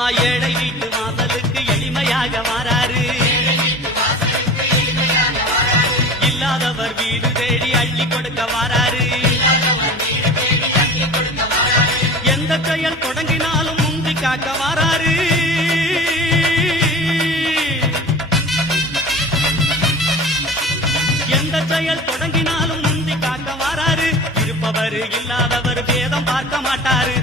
அம்மா ஏழை வீட்டு வாசலுக்கு எளிமையாக வாராரு. இல்லாதவர் வீடு தேடி அள்ளி கொடுக்க வாராரு. எந்த செயல் தொடங்கினாலும் முந்தி காக்க வாராரு. எந்த செயல் தொடங்கினாலும் முந்தி காக்க வாராரு. இருப்பவர் இல்லாதவர் பேதம் பார்க்க மாட்டாரு.